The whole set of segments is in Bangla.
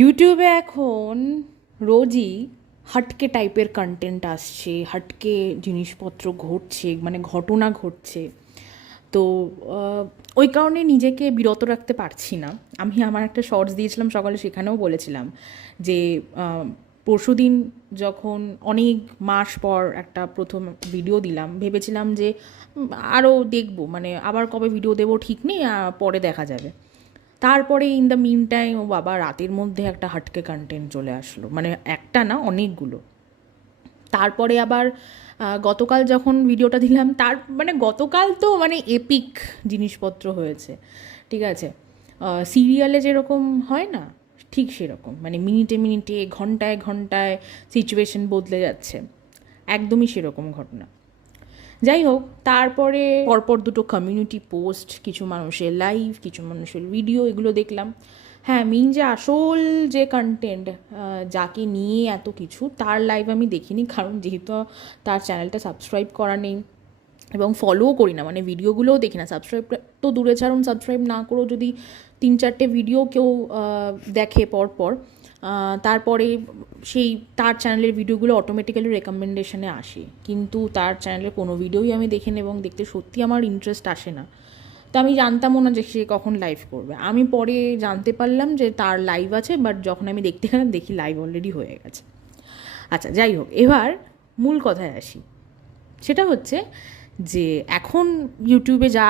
ইউটিউবে এখন রোজই হাটকে টাইপের কন্টেন্ট আসছে, হাটকে জিনিসপত্র ঘটছে মানে ঘটনা ঘটছে। তো ওই কারণে নিজেকে বিরত রাখতে পারছি না। আমি আমার একটা শর্টস দিয়েছিলাম সকালে, সেখানেও বলেছিলাম যে পরশু দিন যখন অনেক মাস পর একটা প্রথম ভিডিও দিলাম, ভেবেছিলাম যে আরও দেখব মানে আবার কবে ভিডিও দেবো ঠিক নেই পরে দেখা যাবে। তারপরে ইন দ্য মিন টাইম ও বাবা রাতের মধ্যে একটা হাটকে কন্টেন্ট চলে আসলো। মানে একটা না, অনেকগুলো। তারপরে আবার গতকাল যখন ভিডিওটা দিলাম, তার মানে গতকাল তো মানে এপিক জিনিসপত্র হয়েছে। ঠিক আছে? সিরিয়ালে যেরকম হয় না, ঠিক সেরকম। মানে মিনিটে মিনিটে ঘন্টায় ঘন্টায় সিচুয়েশন বদলে যাচ্ছে। একদমই সেরকম ঘটনা। যাই হোক তারপরে পরপর দুটো কমিউনিটি পোস্ট কিছু মানুষের লাইভ কিছু মানুষের ভিডিও এগুলো দেখলাম। হ্যাঁ মিন যে আসল যে কন্টেন্ট যাকে নিয়ে এত কিছু তার লাইভ আমি দেখিনি কারণ যেহেতু তার চ্যানেলটা সাবস্ক্রাইব করা নেই এবং ফলোও করি না মানে ভিডিওগুলোও দেখি না। সাবস্ক্রাইব তো দূরে ছাড়ুন সাবস্ক্রাইব না করেও যদি তিন চারটে ভিডিও কেউ দেখে পর পর আহ, তারপরে সেই, তার চ্যানেলের ভিডিওগুলো অটোমেটিক্যালি রেকমেন্ডেশনে আসে। কিন্তু তার চ্যানেলের কোনো ভিডিওই আমি দেখি না এবং দেখতে সত্যি আমার ইন্টারেস্ট আসে না। তো আমি জানতামও না যে সে কখন লাইভ করবে। আমি পরে জানতে পারলাম যে তার লাইভ আছে বাট যখন আমি দেখতে গেলাম, দেখি লাইভ অলরেডি হয়ে গেছে। আচ্ছা যাই হোক, এবার মূল কথায় আসি। সেটা হচ্ছে যে, এখন ইউটিউবে যা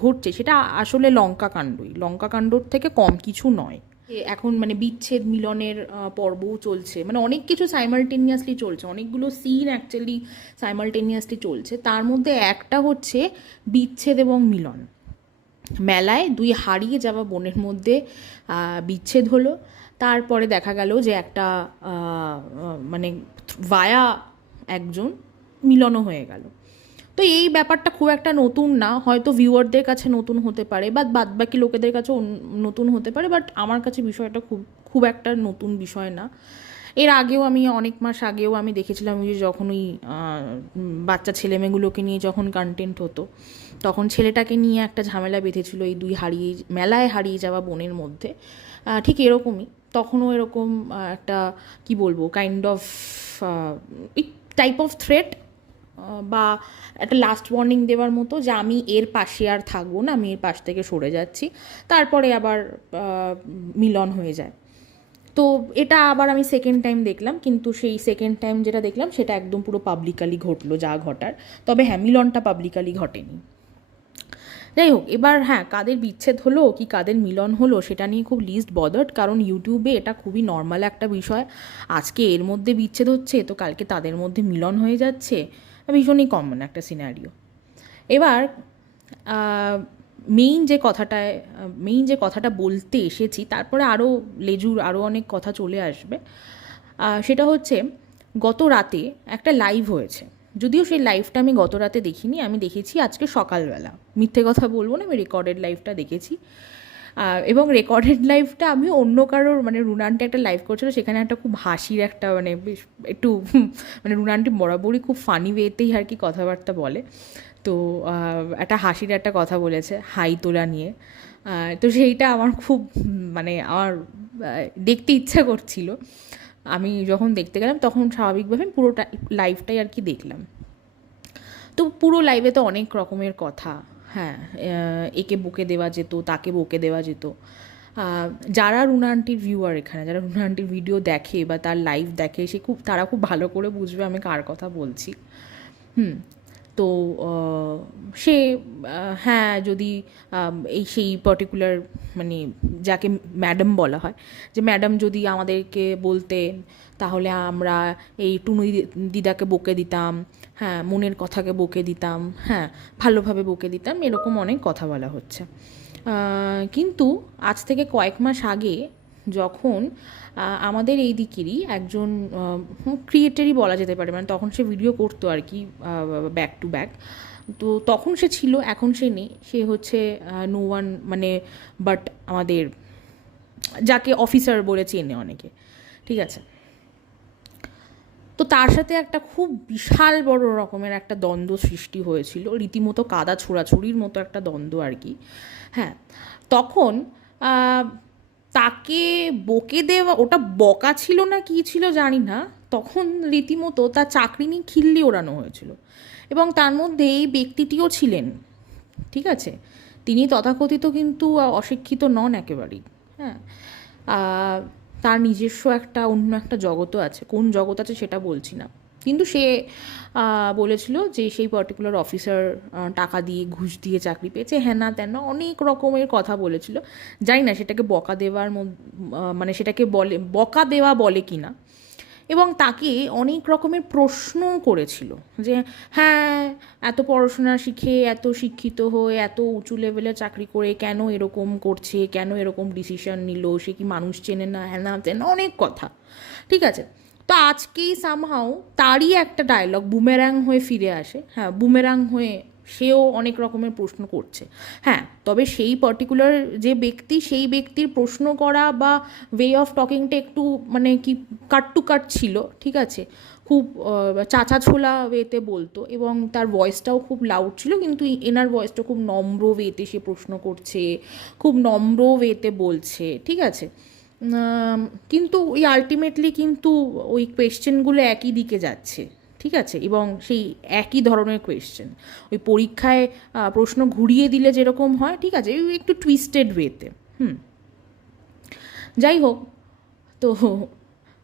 ঘটছে, সেটা আসলে লঙ্কা কাণ্ডই লঙ্কা কাণ্ডর থেকে কম কিছু নয়। এখন মানে বিচ্ছেদ মিলনের পর্বও চলছে। মানে অনেক কিছু সাইমালটেনিয়াসলি চলছে। অনেকগুলো সিন অ্যাকচুয়ালি সাইমালটেনিয়াসলি চলছে। তার মধ্যে একটা হচ্ছে বিচ্ছেদ এবং মিলন। মেলায় দুই হারিয়ে যাওয়া বোনের মধ্যে বিচ্ছেদ হলো। তারপরে দেখা গেল যে একটা মানে ভায়া একজন মিলনও হয়ে গেল। তো এই ব্যাপারটা খুব একটা নতুন না। হয়তো ভিউয়ারদের কাছে নতুন হতে পারে বা বাদ বাকি লোকেদের কাছে নতুন হতে পারে বাট আমার কাছে বিষয়টা খুব খুব একটা নতুন বিষয় না। এর আগেও আমি অনেক মাস আগেও আমি দেখেছিলাম যে যখন ওই বাচ্চা ছেলেমেয়েগুলোকে নিয়ে যখন কন্টেন্ট হতো, তখন ছেলেটাকে নিয়ে একটা ঝামেলা বেঁধেছিল এই দুই হারিয়ে, মেলায় হারিয়ে যাওয়া বোনের মধ্যে। ঠিক এরকমই। তখনও এরকম একটা, কি বলব kind of type of threat বা একটা লাস্ট ওয়ার্নিং দেওয়ার মতো যে আমি এর পাশে আর থাকব না, আমি এর পাশ থেকে সরে যাচ্ছি। তারপরে আবার মিলন হয়ে যায়। তো এটা আবার আমি সেকেন্ড টাইম দেখলাম, কিন্তু সেই সেকেন্ড টাইম যেটা দেখলাম, সেটা একদম পুরো পাবলিকালি ঘটলো যা ঘটার। তবে হ্যাঁ মিলনটা পাবলিকালি ঘটেনি। যাই হোক, এবার হ্যাঁ কাদের বিচ্ছেদ হলো, কি কাদের মিলন হলো, সেটা নিয়ে খুব লিস্ট বদার্ড কারণ ইউটিউবে এটা খুবই নর্মাল একটা বিষয়। আজকে এর মধ্যে বিচ্ছেদ হচ্ছে, তো কালকে তাদের মধ্যে মিলন হয়ে যাচ্ছে। ভীষণই কমন একটা সিনারিও এবার মেইন যে কথাটায় মেইন যে কথাটা বলতে এসেছি, তারপরে আরও লেজুর আরও অনেক কথা চলে আসবে সেটা হচ্ছে গত রাতে একটা লাইভ হয়েছে। যদিও সেই লাইভটা আমি গত রাতে দেখিনি, আমি দেখেছি আজকে সকালবেলা। মিথ্যে কথা বলব না, আমি রেকর্ডেড লাইভটা দেখেছি। এবং রেকর্ডেড লাইভটা আমি অন্য কারোর মানে রুনান্টি একটা লাইভ করছিল, সেখানে একটা খুব হাসির একটা মানে বেশ একটু মানে রুনান্টি বরাবরই খুব ফানি ওয়েতেই আর কি কথাবার্তা বলে। তো একটা হাসির একটা কথা বলেছে, হাই তোলা নিয়ে। তো সেইটা আমার খুব মানে আমার দেখতে ইচ্ছা করছিল। আমি যখন দেখতে গেলাম, তখন স্বাভাবিকভাবে পুরোটা লাইভটাই আর কি দেখলাম। তো পুরো লাইভে তো অনেক রকমের কথা। হ্যাঁ একে বকে দেওয়া যেত, তাকে বকে দেওয়া যেত। যারা রুনা আন্টির ভিউয়ার এখানে, যারা রুনা আন্টির ভিডিও দেখে বা তার লাইভ দেখে, সে খুব, তারা খুব ভালো করে বুঝবে আমি কার কথা বলছি। হুম তো সে হ্যাঁ যদি এই সেই পার্টিকুলার মানে যাকে ম্যাডাম বলা হয়, যে ম্যাডাম যদি আমাদেরকে বলতেন, তাহলে আমরা এই টুনু দিদি- দিদাকে বকে দিতাম হ্যাঁ মনের কথাকে বকে দিতাম হ্যাঁ ভালোভাবে বকে দিতাম, এরকম অনেক কথা বলা হচ্ছে। কিন্তু আজ থেকে কয়েক মাস আগে যখন আমাদের এই দিকেরই একজন ক্রিয়েটারই বলা যেতে পারে। মানে তখন সে ভিডিও করতো আর কি ব্যাক টু ব্যাক তো তখন সে ছিল, এখন সে নেই। সে হচ্ছে নো ওয়ান মানে বাট আমাদের, যাকে অফিসার বলে চেনে অনেকে। ঠিক আছে? তো তার সাথে একটা খুব বিশাল বড় রকমের একটা দ্বন্দ্ব সৃষ্টি হয়েছিল। রীতিমতো কাদা ছোড়াছুড়ির মতো একটা দ্বন্দ্ব আর কি। হ্যাঁ তখন তাকে বকে দেওয়া, ওটা বকা ছিল না কি ছিল জানি না, তখন রীতিমতো তার চাকরি নিয়ে খিল্লি ওড়ানো হয়েছিল। এবং তার মধ্যে এই ব্যক্তিটিও ছিলেন, ঠিক আছে? তিনি তথাকথিত কিন্তু অশিক্ষিত নন একেবারেই হ্যাঁ? তার নিজস্ব একটা অন্য একটা জগতও আছে। কোন জগৎ আছে সেটা বলছি না। কিন্তু সে বলেছিল যে সেই পার্টিকুলার অফিসার টাকা দিয়ে ঘুষ দিয়ে চাকরি পেয়েছে হ্যাঁ না তেন অনেক রকমের কথা বলেছিল। জানি না সেটাকে বকা দেওয়ার মানে সেটাকে বলে বকা দেওয়া বলে কি না। এবং তাকে অনেক রকমের প্রশ্নও করেছিল যে হ্যাঁ এত পড়াশোনা শিখে এত শিক্ষিত হয়ে এত উঁচু লেভেলে চাকরি করে কেন এরকম করছে কেন এরকম ডিসিশন নিল সে কি মানুষ চেনে না হ্যাঁ না চেনে না, অনেক কথা। ঠিক আছে? তো আজকেই সামহাও তারই একটা ডায়লগ বুমেরাং হয়ে ফিরে আসে। হ্যাঁ বুমেরাং হয়ে সেও অনেক রকমের প্রশ্ন করছে। হ্যাঁ তবে সেই পার্টিকুলার যে ব্যক্তি, সেই ব্যক্তির প্রশ্ন করা বা ওয়ে অফ টকিংটা একটু মানে কি কাট টু কাট ছিল, ঠিক আছে? খুব চাচা ছোলা ওয়েতে বলতো এবং তার ভয়েসটাও খুব লাউড ছিল, কিন্তু এনার ভয়েসটা খুব নম্র ওয়েতে সে প্রশ্ন করছে, খুব নম্র ওয়েতে বলছে, ঠিক আছে? কিন্তু ওই আলটিমেটলি কিন্তু ওই কোয়েশ্চেনগুলো একই দিকে যাচ্ছে, ঠিক আছে? এবং সেই একই ধরনের কোয়েশ্চেন ওই পরীক্ষায় প্রশ্ন ঘুরিয়ে দিলে যেরকম হয়, ঠিক আছে? একটু টুইস্টেড ওয়েতে হুম? যাই হোক, তো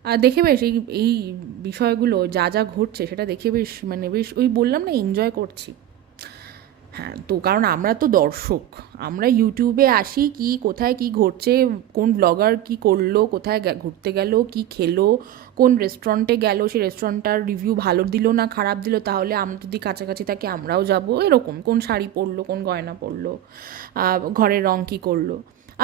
আর দেখে বেশ, এই এই বিষয়গুলো যা যা ঘটছে সেটা দেখে বেশ মানে বেশ, ওই বললাম না এনজয় করছি। হ্যাঁ তো কারণ আমরা তো দর্শক। আমরা ইউটিউবে আসি কি, কোথায় কি ঘটছে, কোন ব্লগার কি করল, কোথায় ঘুরতে গেল, কি খেলো, কোন রেস্টুরেন্টে গেল সেই রেস্টুরেন্টটার রিভিউ ভালো দিল না খারাপ দিল, তাহলে আমরা যদি কাছাকাছি থাকি আমরাও যাব। এরকম কোন শাড়ি পরলো, কোন গয়না পরলো ঘরের রং কী করল।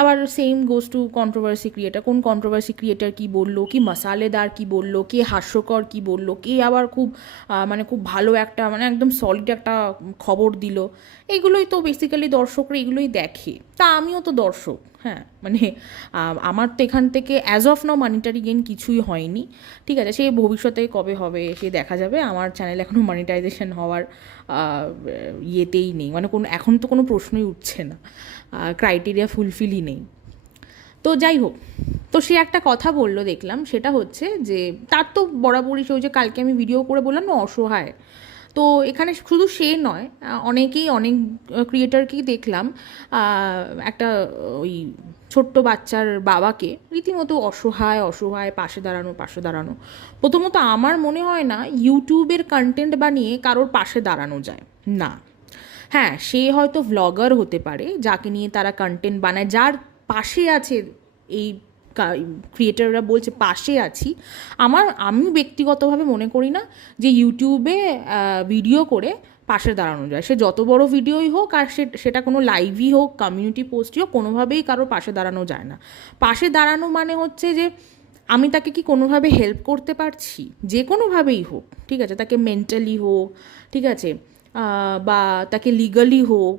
আবার same goes to controversy creator কোন কন্ট্রোভার্সি ক্রিয়েটার কি বলল, কি মশালেদার কি বলল, কে হাস্যকর কি বলল, কে আবার খুব মানে খুব ভালো একটা মানে একদম সলিড একটা খবর দিল। এগুলোই তো বেসিক্যালি দর্শকরা এগুলোই দেখে। তা আমিও তো দর্শক হ্যাঁ মানে আমার তো এখান থেকে as of now monetary gain কিছুই হয়নি। ঠিক আছে, সে ভবিষ্যতে কবে হবে সে দেখা যাবে। আমার চ্যানেল এখনও মনিটাইজেশন হওয়ার ইয়েতেই নেই। মানে কোনো, এখন তো কোনো প্রশ্নই উঠছে না। ক্রাইটেরিয়া ফুলফিলই নেই। তো যাই হোক, তো সে একটা কথা বলল, দেখলাম। সেটা হচ্ছে যে, তার তো বরাবরই সে যে কালকে আমি ভিডিও করে বললাম না, অসহায়। তো এখানে শুধু সে নয়, অনেকেই, অনেক ক্রিয়েটারকেই দেখলাম একটা ওই ছোট্ট বাচ্চার বাবাকে রীতিমতো অসহায় অসহায়, পাশে দাঁড়ানো পাশে দাঁড়ানো। প্রথমত আমার মনে হয় না ইউটিউবের কন্টেন্ট বানিয়ে কারোর পাশে দাঁড়ানো যায়। না। হ্যাঁ সে হয়তো ভ্লগার হতে পারে, যাকে নিয়ে তারা কন্টেন্ট বানায়, যার পাশে আছে এই ক্রিয়েটাররা বলছে পাশে আছি। আমার, আমি ব্যক্তিগতভাবে মনে করি না যে ইউটিউবে ভিডিও করে পাশে দাঁড়ানো যায়। সে যত বড় ভিডিওই হোক, আর সেটা কোনো লাইভই হোক কমিউনিটি পোস্টই হোক, কোনোভাবেই কারোর পাশে দাঁড়ানো যায় না। পাশে দাঁড়ানো মানে হচ্ছে যে, আমি তাকে কি কোনোভাবে হেল্প করতে পারছি? যে কোনোভাবেই হোক, ঠিক আছে? তাকে মেন্টালি হোক, ঠিক আছে? বা তাকে লিগালি হোক,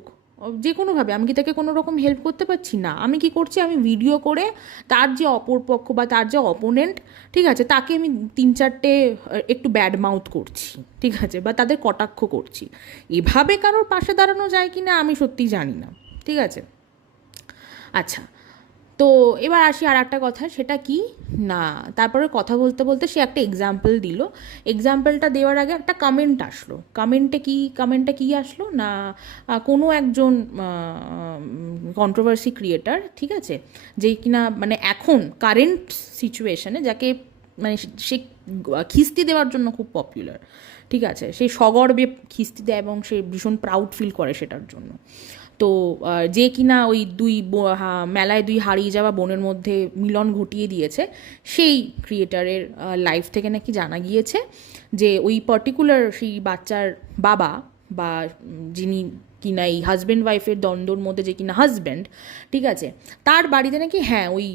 যে কোনোভাবে, আমি কি তাকে কোনো রকম হেল্প করতে পারছি? না। আমি কি করছি? আমি ভিডিও করে তার যে অপরপক্ষ বা তার যে অপোনেন্ট ঠিক আছে, তাকে আমি তিন চারটে, একটু ব্যাড মাউথ করছি, ঠিক আছে, বা তাদের কটাক্ষ করছি। এভাবে কারোর পাশে দাঁড়ানো যায় কি না আমি সত্যিই জানি না, ঠিক আছে? আচ্ছা তো এবার আসি আর একটা কথা, সেটা কি? না, তারপরে কথা বলতে বলতে সে একটা এক্সাম্পল দিল। এক্সাম্পলটা দেওয়ার আগে একটা কমেন্ট আসলো। কমেন্টে কি কমেন্টে কি আসলো? না কোনো একজন কন্ট্রোভার্সি ক্রিয়েটার ঠিক আছে? যে কিনা মানে এখন কারেন্ট সিচুয়েশনে যাকে মানে সে খিস্তি দেওয়ার জন্য খুব পপুলার ঠিক আছে? সে সগর্বে খিস্তি দেয় এবং সে ভীষণ প্রাউড ফিল করে সেটার জন্য। তো যে কিনা ওই দুই মেলায় দুই হারিয়ে যাওয়া বোনের মধ্যে মিলন ঘটিয়ে দিয়েছে, সেই ক্রিয়েটারের লাইফ থেকে নাকি জানা গিয়েছে যে ওই পার্টিকুলার সেই বাচ্চার বাবা বা যিনি কিনা এই হাজব্যান্ড ওয়াইফের দ্বন্দ্বর মধ্যে যে কিনা হাজব্যান্ড ঠিক আছে, তার বাড়িতে নাকি হ্যাঁ ওই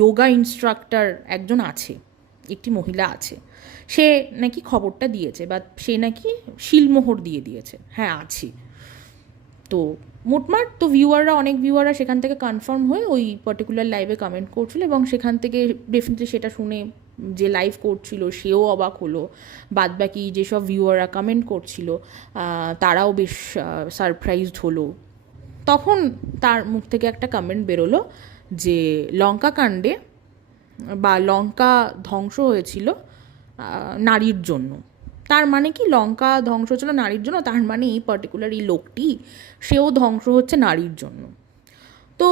যোগা ইনস্ট্রাক্টর একজন আছে, একটি মহিলা আছে, সে নাকি খবরটা দিয়েছে বা সে নাকি শিলমোহর দিয়ে দিয়েছে হ্যাঁ আছে। তো মোটমাট তো ভিউয়াররা অনেক ভিউয়াররা সেখান থেকে কনফার্ম হয়ে ওই পার্টিকুলার লাইভে কমেন্ট করছিল এবং সেখান থেকে ডেফিনেটলি সেটা শুনে যে লাইভ করছিল সেও অবাক হলো। বাদ বাকি যেসব ভিউয়াররা কমেন্ট করছিল তারাও বেশ সারপ্রাইজড হলো। তখন তার মুখ থেকে একটা কমেন্ট বেরোলো যে লঙ্কা কাণ্ডে বা লঙ্কা ধ্বংস হয়েছিল নারীর জন্য। তার মানে কি? লঙ্কা ধ্বংস হচ্ছিল নারীর জন্য, তার মানে এই পার্টিকুলার এই লোকটি, সেও ধ্বংস হচ্ছে নারীর জন্য। তো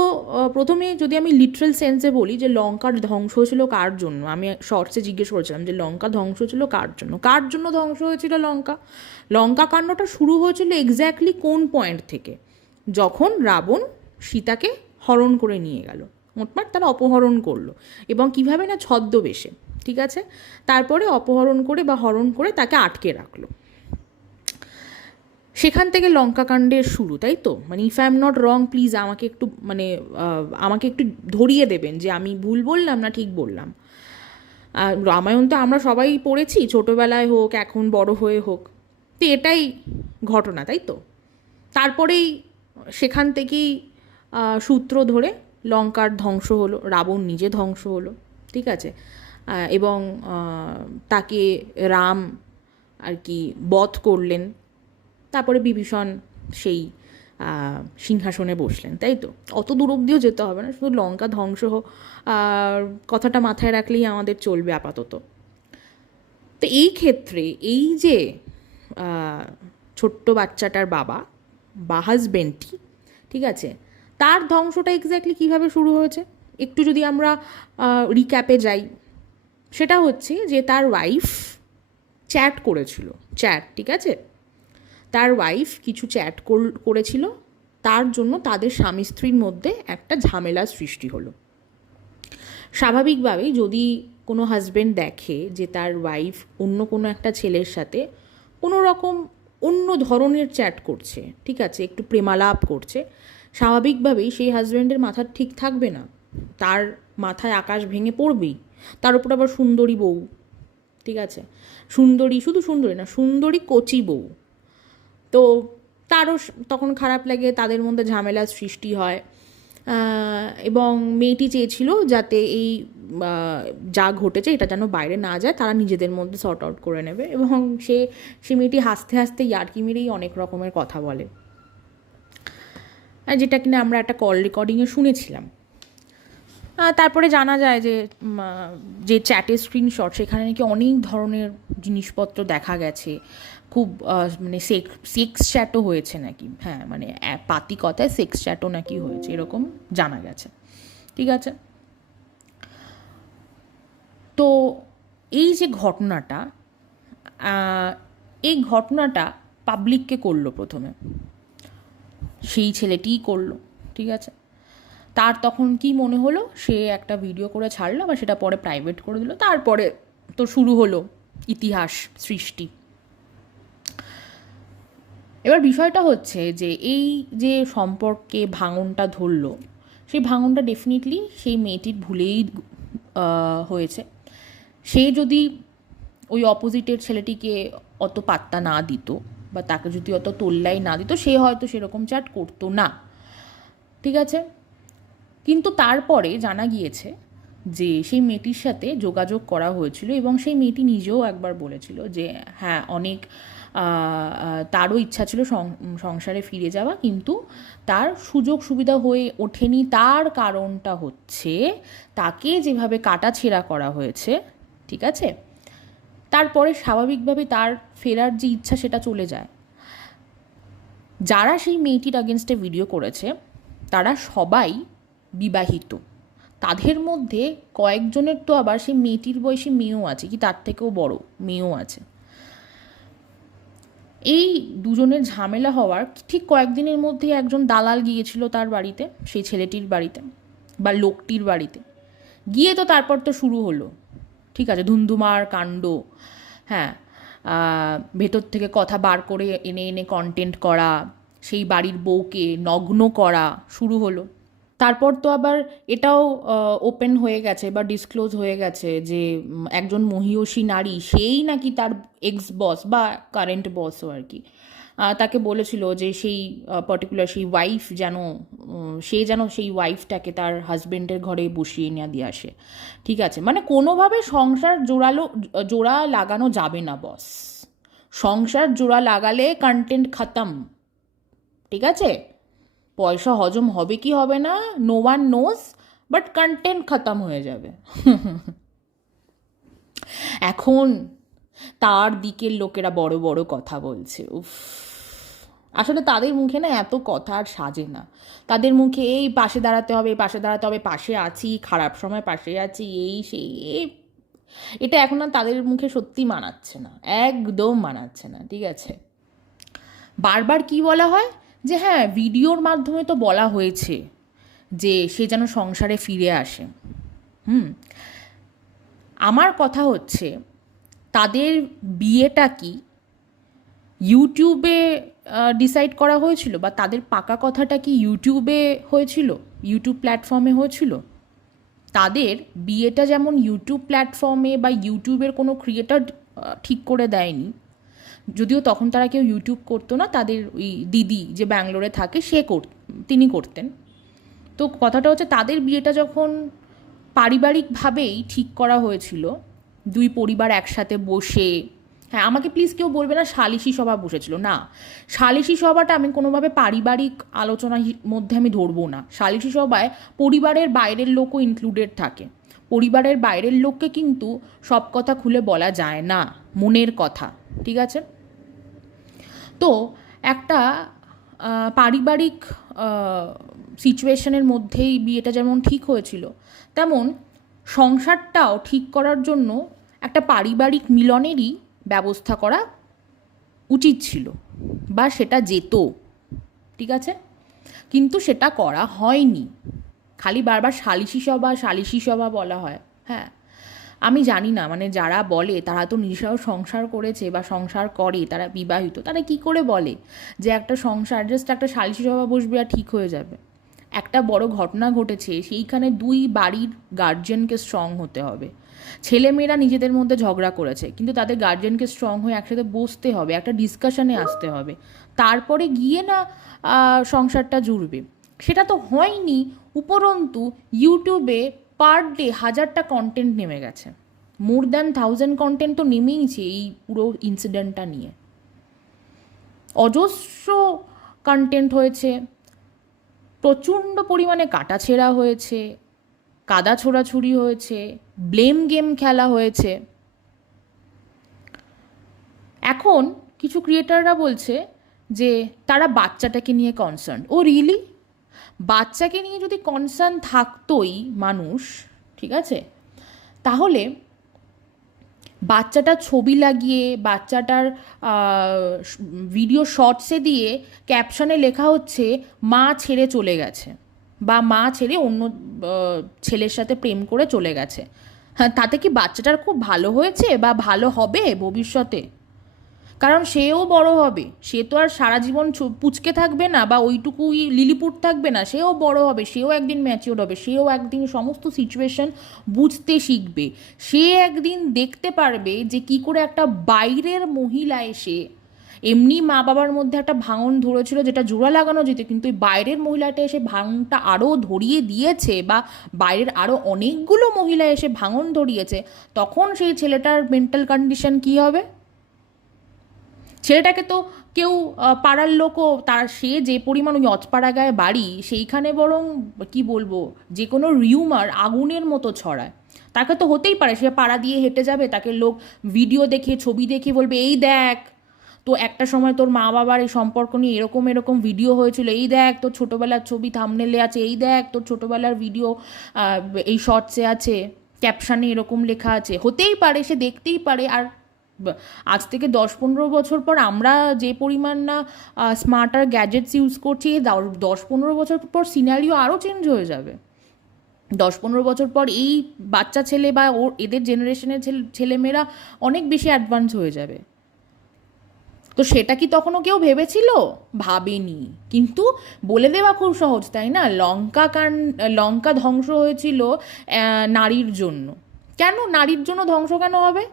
প্রথমে যদি আমি লিটারাল সেন্সে বলি যে লঙ্কার ধ্বংস হয়েছিল কার জন্য, আমি শর্টসে জিজ্ঞেস করেছিলাম যে লঙ্কা ধ্বংস হয়েছিল কার জন্য? কার জন্য ধ্বংস হয়েছিল লঙ্কা? লঙ্কা কাণ্ডটা শুরু হয়েছিল এক্স্যাক্টলি কোন পয়েন্ট থেকে? যখন রাবণ সীতাকে হরণ করে নিয়ে গেল। মোটমাট তারা অপহরণ করল এবং কীভাবে না ছদ্মবেশে, ঠিক আছে? তারপরে অপহরণ করে বা হরণ করে তাকে আটকে রাখল। সেখান থেকে লঙ্কাকাণ্ডের শুরু, তাই তো? মানে if I am not wrong please আমাকে একটু মানে আমাকে একটু ধরিয়ে দেবেন যে আমি ভুল বললাম না ঠিক বললাম। রামায়ণ তো আমরা সবাই পড়েছি, ছোটোবেলায় হোক, এখন বড় হয়ে হোক। তো এটাই ঘটনা, তাই তো? তারপরেই সেখান থেকেই সূত্র ধরে লঙ্কার ধ্বংস হলো, রাবণ নিজে ধ্বংস হলো, ঠিক আছে? এবং তাকে রাম আর কি বধ করলেন, তারপরে বিভীষণ সেই সিংহাসনে বসলেন, তাই তো? অত দূর অব্দিও যেতে হবে না, শুধু লঙ্কা ধ্বংস কথাটা মাথায় রাখলেই আমাদের চলবে আপাতত। তো এই ক্ষেত্রে এই যে ছোট্ট বাচ্চাটার বাবা, বা হাজবেন্ডটি ঠিক আছে? তার ধ্বংসটা এক্স্যাক্টলি কীভাবে শুরু হয়েছে? একটু যদি আমরা রিক্যাপে যাই। সেটা হচ্ছে যে তার ওয়াইফ চ্যাট করেছিল। চ্যাট ঠিক আছে? তার ওয়াইফ কিছু চ্যাট করেছিল। তার জন্য তাদের স্বামী স্ত্রীর মধ্যে একটা ঝামেলার সৃষ্টি হলো। স্বাভাবিকভাবেই যদি কোনো হাজবেন্ড দেখে যে তার ওয়াইফ অন্য কোনো একটা ছেলের সাথে কোনো রকম অন্য ধরনের চ্যাট করছে, ঠিক আছে? একটু প্রেমালাপ করছে স্বাভাবিকভাবেই সেই হাজব্যান্ডের মাথা ঠিক থাকবে না। তার মাথায় আকাশ ভেঙে পড়বেই। তার উপর আবার সুন্দরী বউ, ঠিক আছে? সুন্দরী, শুধু সুন্দরী না, সুন্দরী কচি বউ। তো তারও তখন খারাপ লাগে, তাদের মধ্যে ঝামেলার সৃষ্টি হয়। এবং মেয়েটি চেয়েছিল যাতে এই যা ঘটেছে এটা যেন বাইরে না যায়, তারা নিজেদের মধ্যে সর্ট আউট করে নেবে। এবং সে সে মেয়েটি হাসতে হাসতে ইয়ার্কি মেরেই অনেক রকমের কথা বলে। যেটা কিনা আমরা একটা কল রেকর্ডিংয়ে শুনেছিলাম। তারপরে জানা যায় যে যে চ্যাটের স্ক্রিনশট সেখানে নাকি অনেক ধরনের জিনিসপত্র দেখা গেছে। খুব মানে সেক্স চ্যাটও হয়েছে নাকি? হ্যাঁ মানে পাতি কথায় সেক্স চ্যাটও নাকি হয়েছে, এরকম জানা গেছে। ঠিক আছে? তো এই যে ঘটনাটা এই ঘটনাটা পাবলিককে করল প্রথমে। সেই ছেলেটিই করল, ঠিক আছে? তার তখন কি মনে হলো? সে একটা ভিডিও করে ছাড়লো বা সেটা পরে প্রাইভেট করে দিল। তারপরে তো শুরু হলো ইতিহাস সৃষ্টি। এবার বিষয়টা হচ্ছে যে, এই যে সম্পর্কে ভাঙনটা ধরলো, সেই ভাঙনটা ডেফিনেটলি সেই মেয়েটির ভুলেই হয়েছে। সে যদি ওই অপোজিটের ছেলেটিকে অত পাত্তা না দিত বা তাকে যদি অত তোল্লাই না দিত, সে হয়তো সেরকম চ্যাট করতো না। ঠিক আছে? কিন্তু তারপরে জানা গিয়েছে যে সেই মেয়েটির সাথে যোগাযোগ করা হয়েছিল এবং সেই মেয়েটি নিজেও একবার বলেছিল যে হ্যাঁ অনেক তারও ইচ্ছা ছিল সংসারে ফিরে যাওয়া, কিন্তু তার সুযোগ সুবিধা হয়ে ওঠেনি। তার কারণটা হচ্ছে তাকে যেভাবে কাটাছেঁড়া করা হয়েছে, ঠিক আছে? তারপরে স্বাভাবিকভাবে তার ফেরার যে ইচ্ছা সেটা চলে যায়। যারা সেই মেয়েটির আগেনস্টে ভিডিও করেছে, তারা সবাই বিবাহিত। তাদের মধ্যে কয়েকজনের তো আবার সেই মেয়েটির বয়সী মেয়েও আছে কি তার থেকেও বড় মেয়েও আছে। এই দুজনের ঝামেলা হওয়ার ঠিক কয়েকদিনের মধ্যেই একজন দালাল গিয়েছিল তার বাড়িতে, সেই ছেলেটির বাড়িতে বা লোকটির বাড়িতে। গিয়ে তো তারপর তো শুরু হলো। ঠিক আছে, ধুন্ধুমার কাণ্ড হ্যাঁ ভেতর থেকে কথা বার করে এনে এনে কন্টেন্ট করা, সেই বাড়ির বউকে নগ্ন করা শুরু হলো। তারপর তো আবার এটাও ওপেন হয়ে গেছে বা ডিসক্লোজ হয়ে গেছে যে একজন মহিয়সী নারী, সেই নাকি তার এক্স বস বা কারেন্ট বসও আর কি। তাকে বলেছিল যে সেই পার্টিকুলার সেই ওয়াইফ যেন সে যেন সেই ওয়াইফটাকে তার হাজবেন্ডের ঘরে বসিয়ে নিয়ে দিয়ে আসে। ঠিক আছে? মানে কোনোভাবে সংসার জোড়ালো, জোড়া লাগানো যাবে না বস সংসার জোড়া লাগালে কন্টেন্ট খতম। ঠিক আছে? পয়সা হজম হবে কি হবে না no one knows but content খতম হয়ে যাবে। এখন তার দিকের লোকেরা বড় বড় কথা বলছে, উফ। আসলে তাদের মুখে না এত কথা আর সাজে না। তাদের মুখে এই পাশে দাঁড়াতে হবে পাশে দাঁড়াতে হবে, পাশে আছি, খারাপ সময় পাশে আছি, এই সেই এটা এখন আর তাদের মুখে সত্যি মানাচ্ছে না, একদম মানাচ্ছে না, ঠিক আছে? বারবার কি বলা হয়? যে হ্যাঁ ভিডিওর মাধ্যমে তো বলা হয়েছে যে সে যেন সংসারে ফিরে আসে। হুম। আমার কথা হচ্ছে তাদের বিয়েটা কি ইউটিউবে ডিসাইড করা হয়েছিল? বা তাদের পাকা কথাটা কি ইউটিউবে হয়েছিল? ইউটিউব প্ল্যাটফর্মে হয়েছিল? তাদের বিয়েটা যেমন ইউটিউব প্ল্যাটফর্মে বা ইউটিউবের কোনো ক্রিয়েটার ঠিক করে দেয়নি, যদিও তখন তারা কেউ ইউটিউব করতো না, তাদের ওই দিদি যে ব্যাঙ্গালোরে থাকে, সে কর, তিনি করতেন। তো কথাটা হচ্ছে, তাদের বিয়েটা যখন পারিবারিকভাবেই ঠিক করা হয়েছিল দুই পরিবার একসাথে বসে হ্যাঁ আমাকে প্লিজ কেউ বলবে না সালিশি সভা বসেছিল, না। সালিশি সভাটা আমি কোনোভাবে পারিবারিক আলোচনার মধ্যে আমি ধরবো না। সালিশি সভায় পরিবারের বাইরের লোকও ইনক্লুডেড থাকে। পরিবারের বাইরের লোককে কিন্তু সব কথা খুলে বলা যায় না, মনের কথা, ঠিক আছে? তো একটা পারিবারিক সিচুয়েশনের মধ্যেই বিয়েটা যেমন ঠিক হয়েছিল, তেমন সংসারটাও ঠিক করার জন্য একটা পারিবারিক মিলনেরই ব্যবস্থা করা উচিত ছিল বা সেটা যেত, ঠিক আছে? কিন্তু সেটা করা হয়নি। খালি বারবার সালিশি সভা সালিশি সভা বলা হয় হ্যাঁ? আমি জানি না মানে যারা বলে, তারা তো নিজেরাও সংসার করেছে বা সংসার করে, তারা বিবাহিত, তারা কি করে বলে যে একটা সংসার জাস্ট একটা সালিশি সভা বসবে আর ঠিক হয়ে যাবে? একটা বড় ঘটনা ঘটেছে, সেইখানে দুই বাড়ির গার্জেনকে স্ট্রং হতে হবে। ছেলেমেয়েরা নিজেদের মধ্যে ঝগড়া করেছে, কিন্তু তাদের গার্জেনকে স্ট্রং হয়ে একসাথে বসতে হবে, একটা ডিসকাশনে আসতে হবে। তারপরে গিয়ে না সংসারটা জুড়বে। সেটা তো হয়নি, উপরন্তু ইউটিউবে পার ডে হাজারটা কন্টেন্ট নেমে গেছে। মোর দ্যান থাউজেন্ড কন্টেন্ট তো নেমেইছে এই পুরো ইনসিডেন্টটা নিয়ে। অজস্র কন্টেন্ট হয়েছে, প্রচণ্ড পরিমাণে কাটাছেঁড়া হয়েছে কাদা ছোড়াছুড়ি হয়েছে ব্লেম গেম খেলা হয়েছে। এখন কিছু ক্রিয়েটাররা বলছে যে, তারা বাচ্চাটাকে নিয়ে কনসার্ন ও রিয়েলি বাচ্চাকে নিয়ে যদি কনসার্ন থাকতোই মানুষ, ঠিক আছে? তাহলে বাচ্চাটার ছবি লাগিয়ে, বাচ্চাটার ভিডিও শর্টসে দিয়ে ক্যাপশনে লেখা হচ্ছে, মা ছেড়ে চলে গেছে। বা মা ছেড়ে অন্য ছেলের সাথে প্রেম করে চলে গেছে। হ্যাঁ তাতে কি বাচ্চাটার খুব ভালো হয়েছে বা ভালো হবে ভবিষ্যতে? কারণ সেও বড় হবে, সে তো আর সারা জীবন পুচকে থাকবে না বা ওইটুকুই লিলিপুট থাকবে না, সেও বড় হবে, সেও একদিন ম্যাচিওর হবে, সেও একদিন সমস্ত সিচুয়েশন বুঝতে শিখবে। সে একদিন দেখতে পারবে যে কি করে একটা বাইরের মহিলা এসে এমনি মা বাবার মধ্যে একটা ভাঙন ধরেছিল যেটা জোড়া লাগানো যেত, কিন্তু ওই বাইরের মহিলাটা এসে ভাঙনটা আরও ধরিয়ে দিয়েছে বা বাইরের আরও অনেকগুলো মহিলা এসে ভাঙন ধরিয়েছে, তখন সেই ছেলেটার মেন্টাল কন্ডিশন কী হবে? ছেলেটাকে তো কেউ পাড়ার লোকও তার, সে যে পরিমাণ ওই অচপাড়া গায়ে বাড়ি, সেইখানে বরং কি বলব, যে কোনো রিউমার আগুনের মতো ছড়ায়। তাকে তো হতেই পারে, সে পাড়া দিয়ে হেঁটে যাবে, তাকে লোক ভিডিও দেখে, ছবি দেখে বলবে, এই দেখ তো একটা সময় তোর মা বাবার এই সম্পর্ক নিয়ে এরকম এরকম ভিডিও হয়েছিল। এই দেখ তোর ছোটোবেলার ছবি থামনেলে আছে, এই দেখ তোর ছোটোবেলার ভিডিও এই শর্টসে আছে ক্যাপশানে এরকম লেখা আছে। হতেই পারে, সে দেখতেই পারে। আর আজ থেকে দশ পনেরো বছর পর আমরা যে পরিমাণ না স্মার্ট আর গ্যাজেটস ইউজ করছি দশ পনেরো বছর পর সিনারিও আরও চেঞ্জ হয়ে যাবে। দশ পনেরো বছর পর এই বাচ্চা ছেলে বা ওর এদের জেনারেশনের ছেলে, ছেলেমেয়েরা অনেক বেশি অ্যাডভান্স হয়ে যাবে। তো সেটা কি তখনও কেউ ভেবেছিল? ভাবেনি। কিন্তু বলে দেওয়া খুব সহজ, তাই না? লঙ্কা কান, লঙ্কা ধ্বংস হয়েছিল নারীর জন্য। কেন? নারীর জন্য ধ্বংস কেন হবে?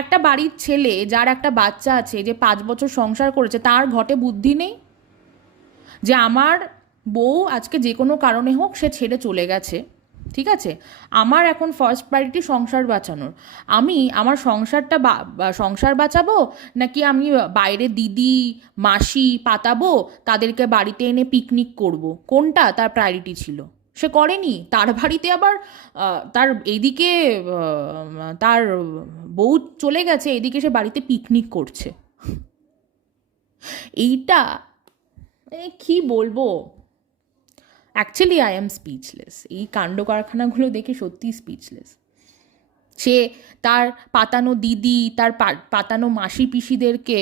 একটা বাড়ির ছেলে যার একটা বাচ্চা আছে, যে পাঁচ বছর সংসার করেছে, তার ঘটে বুদ্ধি নেই? যে আমার বউ আজকে যে কোনো কারণে হোক সে ছেড়ে চলে গেছে। ঠিক আছে? আমার এখন ফার্স্ট প্রায়োরিটি সংসার বাঁচানোর। আমি আমার সংসারটা সংসার বাঁচাবো? নাকি আমি বাইরে দিদি, মাসি পাতাবো? তাদেরকে বাড়িতে এনে পিকনিক করব? কোনটা তার প্রায়োরিটি ছিল? সে করেনি। তার বাড়িতে আবার তার এদিকে তার বউ চলে গেছে, এদিকে সে বাড়িতে পিকনিক করছে। এইটা কি বলব? অ্যাকচুয়ালি আই অ্যাম স্পিচলেস এই কাণ্ড কারখানাগুলো দেখে সত্যিই স্পিচলেস সে তার পাতানো দিদি, তার পাতানো মাসি পিসিদেরকে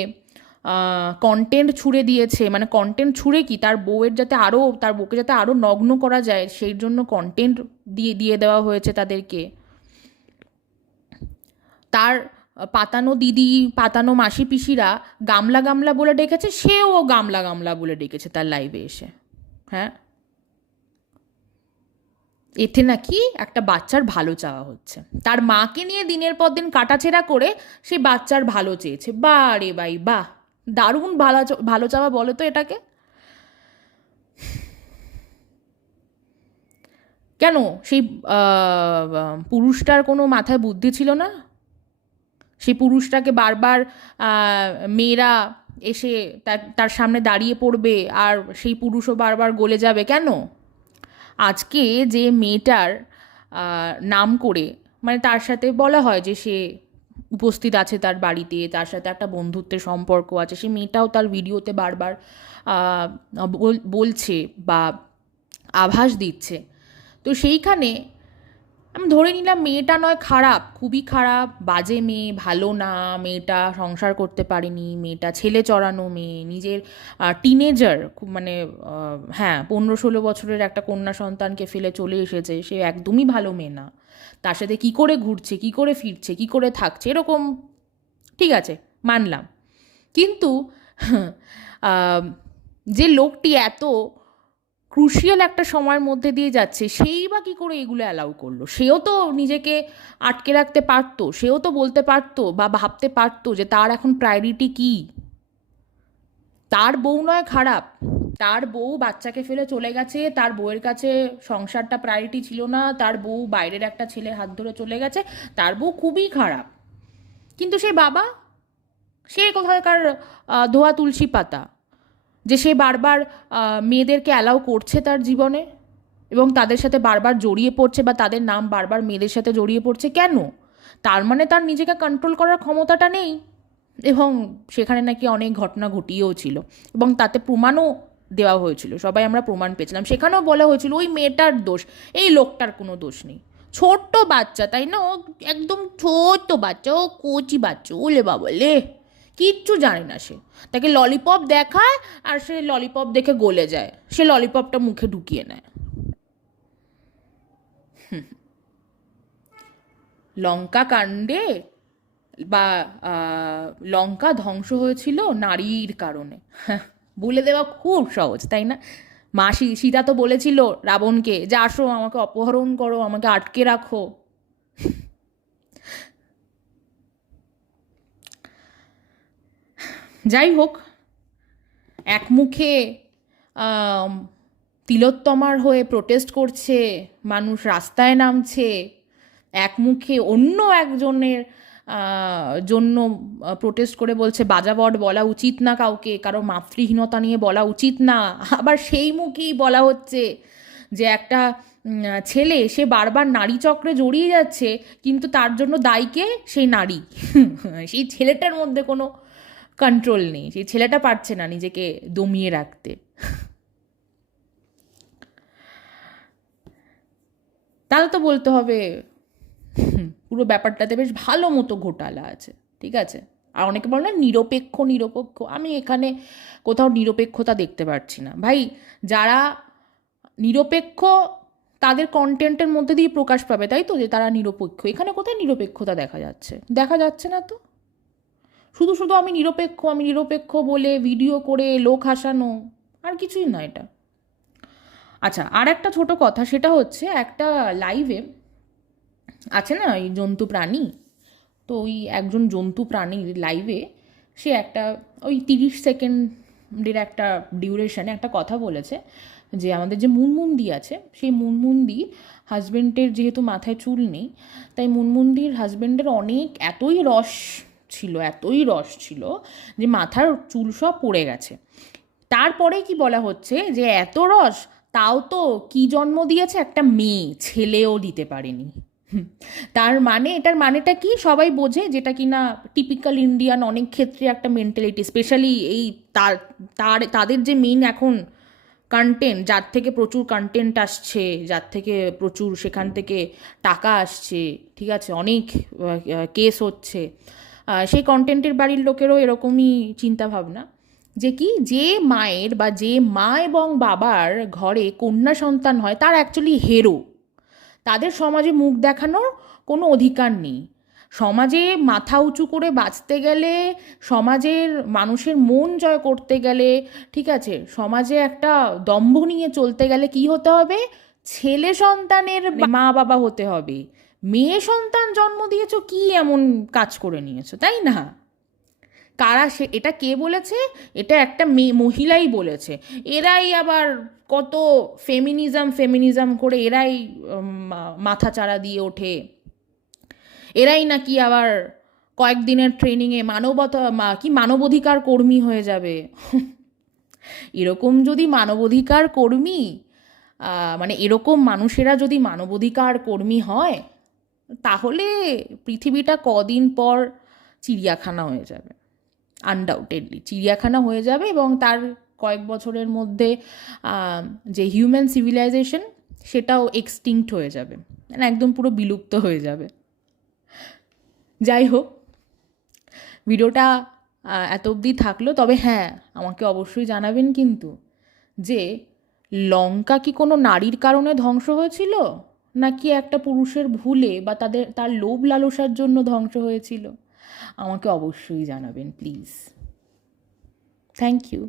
কন্টেন্ট ছুড়ে দিয়েছে। মানে কন্টেন্ট ছুড়ে কি? তার বউয়ের যাতে আরও তার বউকে যাতে আরও নগ্ন করা যায়, সেই জন্য কন্টেন্ট দিয়ে দিয়ে দেওয়া হয়েছে তাদেরকে। তার পাতানো দিদি, পাতানো মাসি পিসিরা গামলা গামলা বলে ডেকেছে, সেও গামলা গামলা বলে ডেকেছে তার লাইভে এসে। হ্যাঁ? এতে নাকি একটা বাচ্চার ভালো চাওয়া হচ্ছে। তার মাকে নিয়ে দিনের পর দিন কাটাছেড়া করে সে বাচ্চার ভালো চেয়েছে। বা রে বাই বাহ, দারুণ ভালো ভালো চাওয়া বলো তো এটাকে। কেন? সেই পুরুষটার কোনো মাথায় বুদ্ধি ছিল না? সেই পুরুষটাকে বারবার মেয়েরা এসে তার তার সামনে দাঁড়িয়ে পড়বে আর সেই পুরুষও বারবার গলে যাবে। কেন? আজকে যে মেয়েটার নাম করে মানে তার সাথে বলা হয় যে সে উপস্থিত আছে তার বাড়িতে, তার সাথে একটা বন্ধুত্বের সম্পর্ক আছে, সে মেয়েটাও তার ভিডিওতে বারবার বলছে বা আভাস দিচ্ছে। তো সেইখানে আমি ধরে নিলাম মেয়েটা নয়, খারাপ। খুবই খারাপ, বাজে মেয়ে, ভালো না, মেয়েটা সংসার করতে পারেনি, মেয়েটা ছেলে চড়ানো মেয়ে, নিজের টিনেজার খুব মানে হ্যাঁ পনেরো ষোলো বছরের একটা কন্যা সন্তানকে ফেলে চলে এসেছে, সে একদমই ভালো মেয়ে না। তার সাথে কী করে ঘুরছে, কী করে ফিরছে, কী করে থাকছে, এরকম, ঠিক আছে, মানলাম। কিন্তু যে লোকটি এত ক্রুশিয়াল একটা সময়ের মধ্যে দিয়ে যাচ্ছে, সেই বা কী করে এগুলো অ্যালাউ করল? সেও তো নিজেকে আটকে রাখতে পারতো, সেও তো বলতে পারতো বা ভাবতে পারতো যে তার এখন প্রায়োরিটি কী? তার বউ নয় খারাপ, তার বউ বাচ্চাকে ফেলে চলে গেছে, তার বউয়ের কাছে সংসারটা প্রায়োরিটি ছিল না, তার বউ বাইরের একটা ছেলের হাত ধরে চলে গেছে, তার বউ খুবই খারাপ। কিন্তু সে বাবা, সে কোথাকার ধোয়া তুলসী পাতা? যে সে বারবার মেয়েদেরকে অ্যালাউ করছে তার জীবনে এবং তাদের সাথে বারবার জড়িয়ে পড়ছে বা তাদের নাম বারবার মেয়েদের সাথে জড়িয়ে পড়ছে, কেন? তার মানে তার নিজেকে কন্ট্রোল করার ক্ষমতাটা নেই এবং সেখানে নাকি অনেক ঘটনা ঘটিয়েও ছিল এবং তাতে প্রমাণও দেওয়া হয়েছিল, সবাই আমরা প্রমাণ পেয়েছিলাম। সেখানেও বলা হয়েছিল, ওই মেয়েটার দোষ, এই লোকটার কোনো দোষ নেই। ছোট্ট বাচ্চা, তাই না? ও একদম ছোট্ট বাচ্চা, ও কচি বাচ্চা, ওলে বাবলে। কিচ্ছু জানে না সে। তাকে ললিপপ দেখায় আর সে ললিপপ দেখে গলে যায়। সে ললিপপটা মুখে ঢুকিয়ে নেয়। লঙ্কা কাণ্ডে বা লঙ্কা ধ্বংস হয়েছিল নারীর কারণে। হ্যাঁ, বলে দেওয়া খুব সহজ তাই না? মা সী- সীতা তো বলেছিল রাবণকে যে আসো আমাকে অপহরণ করো আমাকে আটকে রাখো। যাই হোক, এক মুখে তিলোত্তমার হয়ে প্রোটেস্ট করছে, মানুষ রাস্তায় নামছে, এক মুখে অন্য একজনের জন্য প্রোটেস্ট করে বলছে বাজাবট বলা উচিত না কাউকে, কারও মাতৃহীনতা নিয়ে বলা উচিত না। আবার সেই মুখেই বলা হচ্ছে যে একটা ছেলে, সে বারবার নারী চক্রে জড়িয়ে যাচ্ছে, কিন্তু তার জন্য দায়ীকে সেই নারী। সেই ছেলেটার মধ্যে কোনো কন্ট্রোল নেই সেই ছেলেটা পারছে না নিজেকে দমিয়ে রাখতে। তাহলে তো বলতে হবে, পুরো ব্যাপারটাতে বেশ ভালো মতো ঘোটালা আছে, ঠিক আছে? আর অনেকে বলে না, নিরপেক্ষ নিরপেক্ষ। আমি এখানে কোথাও নিরপেক্ষতা দেখতে পাচ্ছি না। ভাই, যারা নিরপেক্ষ, তাদের কন্টেন্টের মধ্যে দিয়ে প্রকাশ পাবে, তাই তো? যে তারা নিরপেক্ষ। এখানে কোথায় নিরপেক্ষতা দেখা যাচ্ছে? দেখা যাচ্ছে না তো? শুধু শুধু আমি নিরপেক্ষ আমি নিরপেক্ষ বলে ভিডিও করে লোক হাসানো, আর কিছুই না এটা। আচ্ছা আর একটা ছোট কথা, সেটা হচ্ছে একটা লাইভে আছে না ওই জন্তু প্রাণী? তো ওই একজন জন্তু প্রাণীর লাইভে সে একটা ওই তিরিশ সেকেন্ডের একটা ডিউরেশনে একটা কথা বলেছে যে আমাদের যে মুনমুন্দি আছে, সেই মুনমুন্দি হাজব্যান্ডের যেহেতু মাথায় চুল নেই, তাই মুনমুন্দির হাজব্যান্ডের অনেক এতই রস ছিল, এতই রস ছিল যে মাথার চুল সব পড়ে গেছে। তারপরে কি বলা হচ্ছে যে এত রস, তাও তো কি জন্ম দিয়েছে একটা মেয়ে, ছেলেও দিতে পারেনি। তার মানে এটার মানেটা কি? সবাই বোঝে যেটা কি না টিপিক্যাল ইন্ডিয়ান অনেক ক্ষেত্রে একটা মেন্টালিটি স্পেশালি এই তার তার, তাদের যে মেন এখন কন্টেন্ট যার থেকে প্রচুর কন্টেন্ট আসছে, যার থেকে প্রচুর সেখান থেকে টাকা আসছে, ঠিক আছে? অনেক কেস হচ্ছে। সেই কন্টেন্টের বাড়ির লোকেরও এরকমই চিন্তা ভাবনা যে কি, যে মায়ের বা যে মা এবং বাবার ঘরে কন্যা সন্তান হয়, তার অ্যাকচুয়ালি হেরো তাদের সমাজে মুখ দেখানোর কোনো অধিকার নেই। সমাজে মাথা উঁচু করে বাঁচতে গেলে, সমাজের মানুষের মন জয় করতে গেলে, ঠিক আছে, সমাজে একটা দম্ভ নিয়ে চলতে গেলে কি হতে হবে? ছেলে সন্তানের মা বাবা হতে হবে। মেয়ে সন্তান জন্ম দিয়েছ, কি এমন কাজ করে নিয়েছো, তাই না? কারা সে, এটা কে বলেছে? এটা একটা মেয়ে মহিলাই বলেছে। এরাই আবার কত ফেমিনিজম ফেমিনিজম করে এরাই মাথা চারা দিয়ে ওঠে। এরাই নাকি আবার কয়েকদিনের ট্রেনিংয়ে মানবতা কি মানবাধিকার কর্মী হয়ে যাবে? এরকম যদি মানবাধিকার কর্মী মানে এরকম মানুষেরা যদি মানবাধিকার কর্মী হয় তাহলে পৃথিবীটা কদিন পর চিড়িয়াখানা হয়ে যাবে আনডাউটেডলি চিড়িয়াখানা হয়ে যাবে এবং তার কয়েক বছরের মধ্যে যে হিউম্যান সিভিলাইজেশন সেটাও এক্সটিংক্ট হয়ে যাবে। মানে একদম পুরো বিলুপ্ত হয়ে যাবে। যাই হোক, ভিডিওটা এত অবধি থাকল। তবে হ্যাঁ আমাকে অবশ্যই জানাবেন কিন্তু যে লঙ্কা কি কোনো নারীর কারণে ধ্বংস হয়েছিল? নাকি একটা পুরুষের ভুলে বা তাদের, তার লোভ লালসার জন্য ধ্বংস হয়েছিল? আমাকে অবশ্যই জানাবেন, প্লিজ। Thank you.